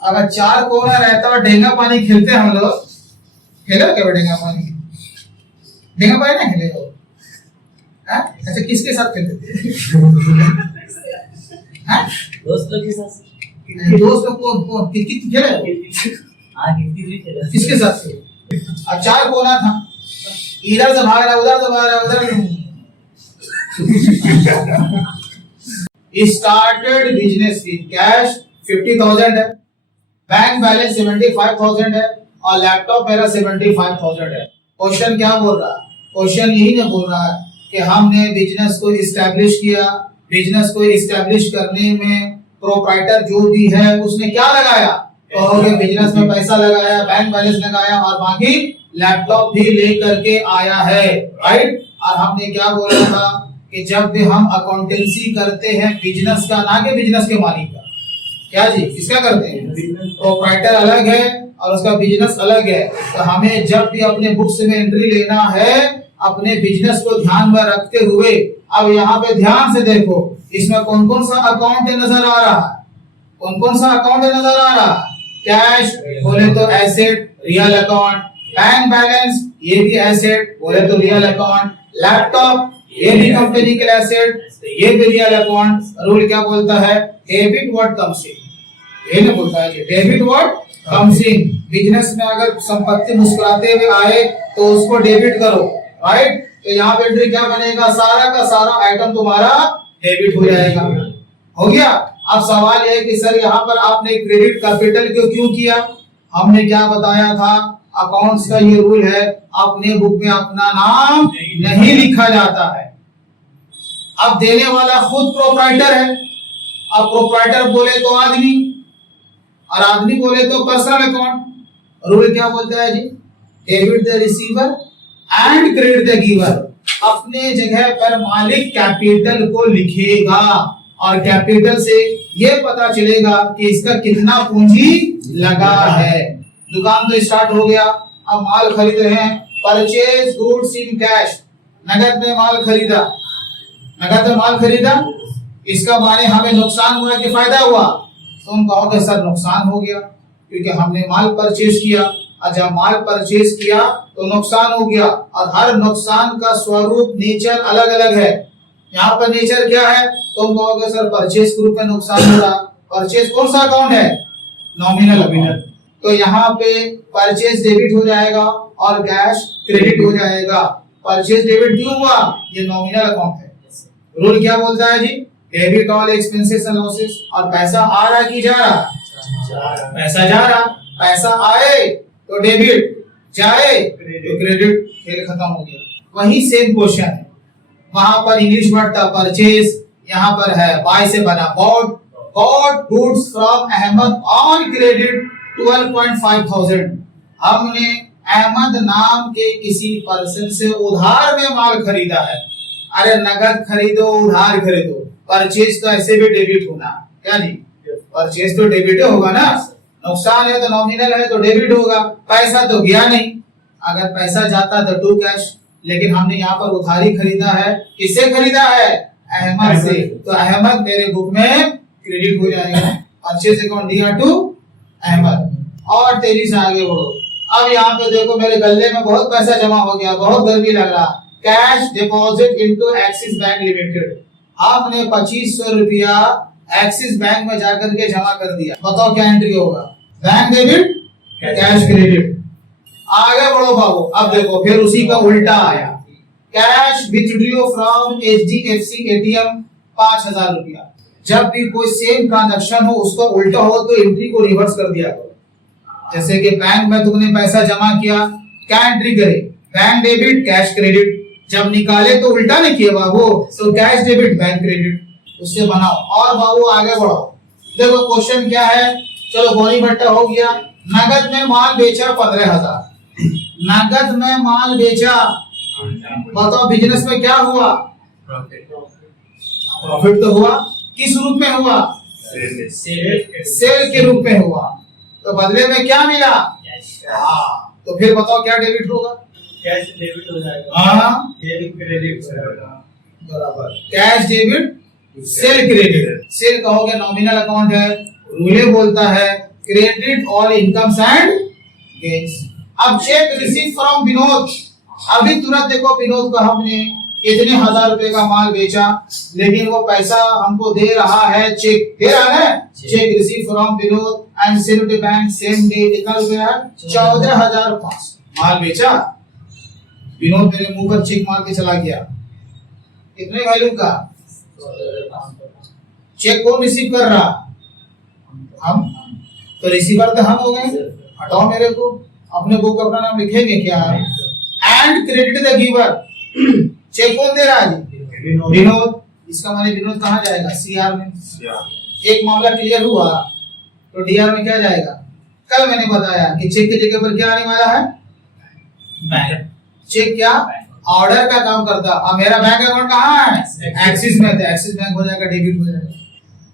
अगर चार कोना रहता और डेंगा पानी खेलते हम लोग, खेले हो क्या डेंगा पानी? डेंगा पानी नहीं खेले हो? अच्छा किसके साथ खेलते थे? दोस्त लोग के साथ। दोस्त लोग को कितनी खेले हो? कितनी भी खेले। किसके साथ खेले? अब चार कोना था, इधर से भाग रहा उधर से भाग रहा उधर। स्टार्टेड बिजनेस विद कैश 50,000 है, बैंक बैलेंस 75,000 है और लैपटॉप मेरा 75,000 है। क्वेश्चन क्या बोल रहा है? क्वेश्चन यही ना बोल रहा है कि हमने बिजनेस को इस्टेब्लिश किया, बिजनेस को इस्टेब्लिश करने में प्रोप्राइटर जो भी है उसने क्या लगाया? कहोगे बिजनेस में पैसा लगाया, बैंक बैलेंस लगाया और बाकी लैपटॉप भी लेकर के आया है, राइट? और हमने क्या बोला था कि जब भी हम अकाउंटेंसी करते हैं बिजनेस का, ना कि बिजनेस के मालिक का, क्या जी किसका करते हैं? प्रोप्राइटर अलग है और उसका बिजनेस अलग है। तो हमें जब भी अपने बुक्स में एंट्री लेना है अपने बिजनेस को ध्यान में रखते हुए, अब यहाँ पे ध्यान से देखो इसमें कौन कौन सा अकाउंट नजर आ रहा है, कौन कौन सा अकाउंट नजर आ रहा है? कैश बोले तो asset real account, bank balance ये भी एसेट बोले तो रियल अकाउंट, लैपटॉप ये भी कंपनी के एसेट ये भी रियल अकाउंट। रूल क्या बोलता है? डेबिट व्हाट कम्स इन, ये ना बोलता है debit what comes in. Business में अगर संपत्ति मुस्कुराते हुए आए तो उसको डेबिट करो, राइट? तो यहाँ पे एंट्री क्या बनेगा? सारा का सारा आइटम तुम्हारा डेबिट हो जाएगा। हो गया? अब सवाल यह है कि सर यहाँ पर आपने क्रेडिट कैपिटल क्यों किया? हमने क्या बताया था? अकाउंट्स का ये रूल है, अपने बुक में अपना नाम नहीं लिखा जाता है। अब देने वाला खुद प्रोप्राइटर है। अब प्रोप्राइटर बोले तो आदमी और आदमी बोले तो पर्सनल अकाउंट। रूल क्या बोलता है जी? Debit the receiver and credit the giver. अपने जगह पर मालिक कैपिटल को लिखेगा और कैपिटल से ये पता चलेगा कि इसका कितना पूंजी लगा है। दुकान तो स्टार्ट हो गया, अब माल खरीद रहे हैं, परचेज गुड्स इन कैश, नगद में माल खरीदा, नगद में माल खरीदा, इसका माने हमें नुकसान हुआ कि फायदा हुआ? तुम कहोगे सर नुकसान हो गया क्योंकि हमने माल परचेज किया, और जब माल परचेज किया तो नुकसान हो गया। और हर नुकसान का स्वरूप नेचर अलग अलग है। यहाँ पर नेचर क्या है? तुम कहोगे सर परचेज ग्रुप में नुकसान हो रहा। परचेज कौन सा अकाउंट है? नॉमिनल। तो यहाँ पे परचेज डेबिट हो जाएगा और कैश क्रेडिट हो जाएगा। परचेज डेबिट क्यों हुआ? ये नॉमिनल अकाउंट है। रूल क्या बोलता है जी? Debit all expenses and losses. और पैसा आ रहा कि जा रहा? पैसा जा रहा। पैसा आए तो डेबिट, जाए तो क्रेडिट, खेल खत्म हो गया। वही सेम क्वेश्चन है, वहां पर इंग्लिश वर्ड था परचेज, यहाँ पर है बाय से बना bought. Bought goods from Ahmed on credit 12,500। हमने अहमद नाम के किसी पर्सन से उधार में माल खरीदा है। अरे नगद खरीदो उधार खरीदो, परचेज तो ऐसे भी डेबिट होना, क्या जी? परचेज तो डेबिट होगा ना। नुकसान है तो नॉमिनल है तो डेबिट होगा। पैसा तो गया नहीं, अगर पैसा जाता तो टू कैश, लेकिन हमने यहाँ पर उधारी खरीदा है। किससे खरीदा है? अहमद से, तो अहमद मेरे बुक में क्रेडिट हो जाएगा। परचेज अकाउंट दिया टू अहमद। और तेजी से आगे बढ़ो। अब यहाँ पे देखो मेरे गले में बहुत पैसा जमा हो गया, बहुत गर्मी लग रहा। Cash deposit into axis bank limited. आपने 2500 रुपया एक्सिस बैंक में जाकर के जमा कर दिया। बताओ क्या एंट्री होगा? Bank debit, cash credit. आगे बढ़ो बाबू। अब देखो फिर उसी का उल्टा आया। Cash withdraw from HDFC ATM 5,000 रुपया। जब भी कोई सेम ट्रांजैक्शन हो उसका उल्टा हो तो एंट्री को रिवर्स कर दिया करो। जैसे कि बैंक में तुमने पैसा जमा किया, क्या एंट्री करे? Bank debit, cash credit. जब निकाले तो उल्टा नहीं किया बाबू, तो कैश डेबिट बैंक क्रेडिट, उससे बनाओ। और बाबू आगे बढ़ो। देखो क्वेश्चन क्या है? चलो गोली भट्टा हो गया। नगद में माल बेचा 15,000। नगद में माल बेचा, बताओ बिजनेस में क्या हुआ? प्रॉफिट तो हुआ। किस रूप में हुआ? सेल के रूप में हुआ। तो बदले में क्या मिला? हाँ, तो फिर बताओ क्या डेबिट होगा? कैश डेबिट हो जाएगा। हाँ, सेल क्रेडिट हो जाएगा। बराबर। Cash debit, sale credit. Sale कहोगे नॉमिनल अकाउंट है। रूल बोलता है credit all incomes and gains. अब चेक रिसीव फ्रॉम विनोद, अभी तुरंत देखो विनोद को हमने इतने 1000 रुपए का माल बेचा, लेकिन वो पैसा हमको दे रहा है, चेक दे रहा है, cheque receive from Vinod and send to bank same day, कितना रुपया है 14,500। माल बेचा, विनोद मेरे मुंह पर चेक मार के चला गया, कितने वैल्यू का चेक कौन रिसीव कर रहा, हम, तो रिसीवर तो हम हो गए। हटाओ मेरे को, अपने बुक का अपना नाम लिखेंगे क्या, and credit the giver, cheque कौन दे रहा है विनोद, इसका माने विनोद कहाँ जाएगा सीआर में। एक मामला क्लियर हुआ तो डीआर में क्या जाएगा। कल मैंने बताया कि चेक की जगह पर क्या आने वाला है, बैंक। चेक क्या ऑर्डर का काम करता, अब मेरा बैंक अकाउंट कहाँ है एक्सिस में, तो एक्सिस बैंक हो जाएगा, डेबिट हो जाएगा।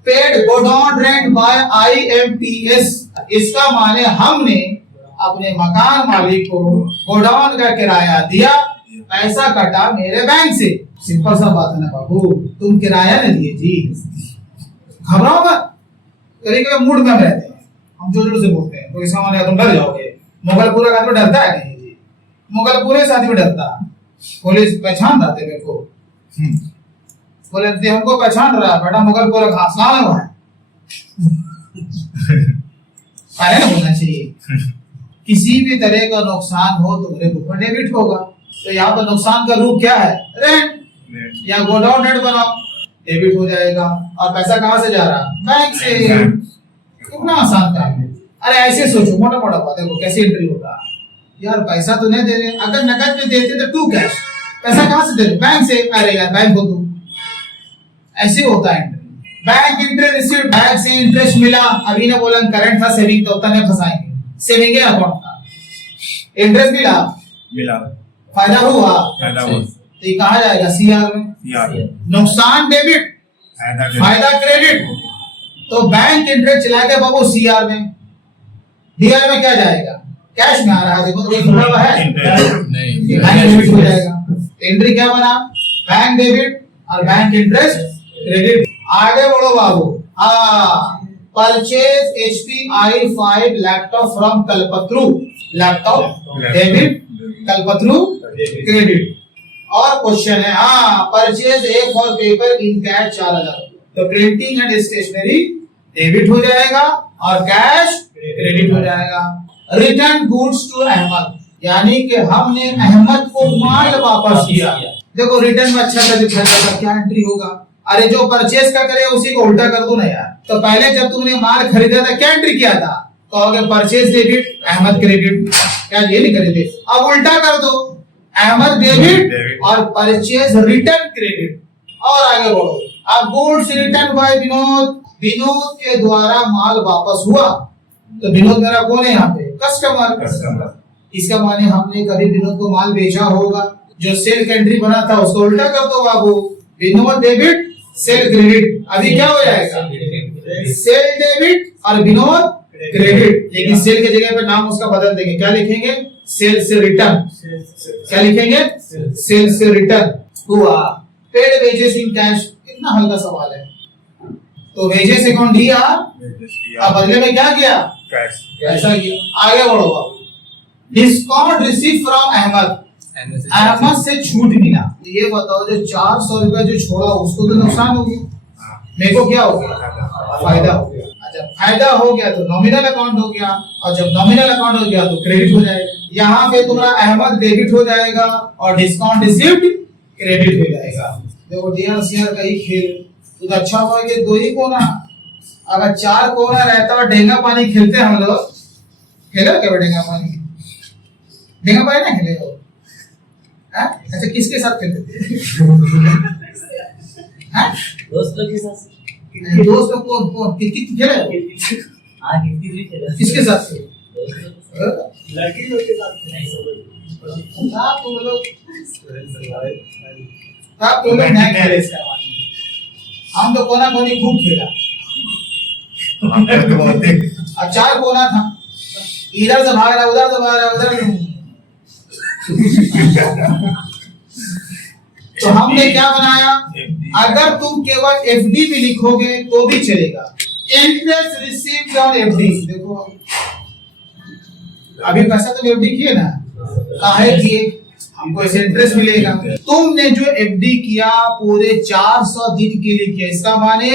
Paid godown rent by IMPS, इसका माने हमने अपने मकान मालिक को गोडाउन का किराया दिया, पैसा कटा मेरे बैंक से। सिंपल सा बात है ना बाबू, तुम किराया न दिए जी, घबराओ मत। कभी कभी मूड में रहते हैं हम, जोर जोर से बोलते हैं, तो इसका माने तुम डर जाओगे। मुगलपुरा का आदमी डरता है नहीं जी, मुगलपुरे से आदमी डरता। पुलिस पहचान रहा थे मेरे को, बोले हमको पहचान रहा बेटा, मुगलपुरा का आसान है वहाँ, पहले ना बोलना चाहिए। किसी भी तरह का नुकसान हो तो मेरे बुक में डेबिट होगा, तो यहाँ पर नुकसान का रूप क्या है, रेंट, या गोडाउन रेंट बनाओ, डेबिट हो जाएगा। और पैसा कहाँ से जा रहा, बैंक से। कितना आसान काम है। अरे ऐसे सोचो, मोटा मोटा बात देखो कैसे एंट्री होगा यार, पैसा तो नहीं दे रहे, अगर नकद में देते तो टू कैश, पैसा कहाँ से दे रहे, बैंक से। अरे यार बैंक हो तुम, ऐसे होता है entry. Bank interest receive, bank से इंटरेस्ट मिला, अभी ने बोला करंट था, सेविंग तो उतना नहीं फंसाएंगे, सेविंग अकाउंट था, इंटरेस्ट मिला, फायदा हुआ, तो ये कहाँ जाएगा सीआर में। नुकसान डेबिट, फायदा क्रेडिट, तो बैंक इंटरेस्ट चला गया बाबू सीआर में, डीआर में क्या जाएगा, कैश में आ रहा है। देखो एक रुपया है नहीं, बैंक डेबिट हो जाएगा। एंट्री क्या बना, बैंक डेबिट और बैंक इंटरेस्ट क्रेडिट। आगे बढ़ो बाबू, purchase HPI 5 laptop from Kalpataru, laptop debit, Kalpataru credit. और क्वेश्चन है purchase A four paper in cash 4000, तो प्रिंटिंग एंड स्टेशनरी डेबिट हो जाएगा और कैश क्रेडिट हो जाएगा। रिटर्न गुड्स टू अहमद, यानी कि हमने अहमद को माल वापस किया। देखो रिटर्न में अच्छा कर दिखा था, क्या एंट्री होगा, अरे जो परचेज का करे उसी को उल्टा कर दो ना यार। तो पहले जब तुमने माल खरीदा था क्या एंट्री किया था, कहोगे परचेज डेबिट अहमद क्रेडिट, क्या ये नहीं करे थे, अब उल्टा कर दो, अहमद डेबिट और परचेज रिटर्न क्रेडिट। और आगे बढ़ो, अब goods return by Vinod, Vinod के द्वारा माल वापस हुआ, तो विनोद मेरा कौन है यहाँ पे, कस्टमर। इसका माने हमने कभी विनोद को माल बेचा होगा, जो सेल का एंट्री बना था उसको उल्टा कर दो बाबू, विनोद डेबिट सेल क्रेडिट। अभी क्या हो जाएगा, सेल डेबिट और विनोद क्रेडिट, लेकिन सेल की जगह पे नाम उसका बदल देंगे, क्या लिखेंगे, सेल से रिटर्न, क्या लिखेंगे, सेल से रिटर्न हुआ। पेड वेजेस इन कैश, कितना हल्का सवाल है, तो वेजेस अकाउंट दिया, अब बदले में क्या किया, कैश, ऐसा किया। आगे बढ़ो, discount receive from Ahmed, Ahmed से छूट मिला। ये बताओ जो 400 रुपए जो छोड़ा उसको तो नुकसान हो गया, मेरे को क्या हो गया, फायदा हो गया। अच्छा फायदा हो गया तो नॉमिनल अकाउंट हो गया, और जब नॉमिनल अकाउंट हो गया तो क्रेडिट हो जाएगा। यहाँ पे तुम्हारा अहमद डेबिट हो जाएगा और डिस्काउंट रिसीव्ड क्रेडिट हो जाएगा। देखो डीआर सीआर का ही खेल, तो अच्छा हुआ कि दो ही कोना, अगर 4 कोना रहता और डेंगा पानी खेलते हम लोग, खेलो क्या डेंगा पानी, डेंगा पानी ना खेले हो, अच्छा किसके साथ खेलते थे, दोस्त लोग के साथ। दोस्त लोग कौन कितने खेले, हाँ 53 खेला। किसके साथ खेले, लड़की लोग के साथ नहीं सब आप तुम लोग नहीं खेले इसका, हम तो कोना कोनी खूब खेला, अब 4 कोना था, इधर से भाग रहा उधर से भाग रहा उधर। तो हमने क्या बनाया, अगर तुम केवल एफडी भी लिखोगे तो भी चलेगा, इंटरेस्ट रिसीव्ड ऑन एफडी, देखो अभी पैसा तुम एफडी किए ना, काहे किए, हमको इसे इंटरेस्ट मिलेगा। तुमने जो एफडी किया पूरे 400 दिन के लिए किया, इसका माने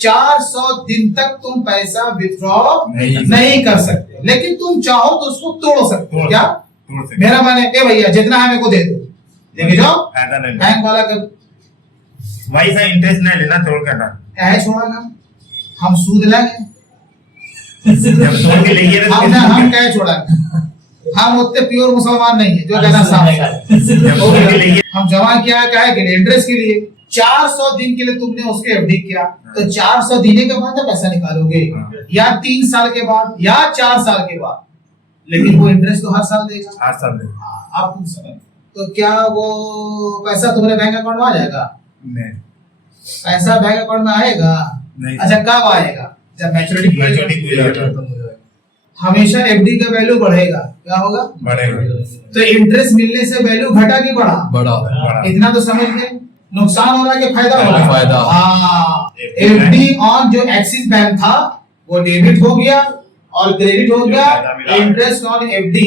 400 दिन तक तुम पैसा विथड्रॉ नहीं कर सकते, लेकिन तुम चाहो तो उसको तोड़ सकते हो। क्या मेरा माने, ए भैया जितना है मेरे को दे दो, लेके जाओ बैंक वाला का वही सा इंटरेस्ट नहीं लेना, तोड़ कर ना है छोड़ा ना, हम सूद लेंगे, जब तोड़ के लेंगे तो हम क्या छोड़ा, हम उतने प्योर मुसलमान नहीं है जो कहना साफ है। जब तोड़ के लेंगे हम जमा किया है क्या के लिए, इंटरेस्ट के लिए। 400 दिन के लिए तुमने उसके एफडी किया, तो 400 दिन के बाद पैसा निकालोगे, या 3 साल के बाद या 4 साल के बाद, लेकिन वो इंटरेस्ट तो हर साल देगा। हर साल देगा। आप तुम समझ, तो क्या वो पैसा तुम्हारे बैंक अकाउंट में आ जाएगा? नहीं, पैसा बैंक अकाउंट में आएगा नहीं। अच्छा कब आएगा? जब मैच्योरिटी मैच्योरिटी हमेशा एफडी का वैल्यू बढ़ेगा, क्या होगा? बढ़ेगा। तो इंटरेस्ट मिलने से वैल्यू घटा कि बढ़ा? बड़ा इतना तो समझ गए, नुकसान हो रहा है कि फायदा हो रहा है? फायदा। हाँ, एफडी ऑन जो एक्सिस बैंक था वो डेबिट हो गया और क्रेडिट हो गया, इंटरेस्ट ऑन एफडी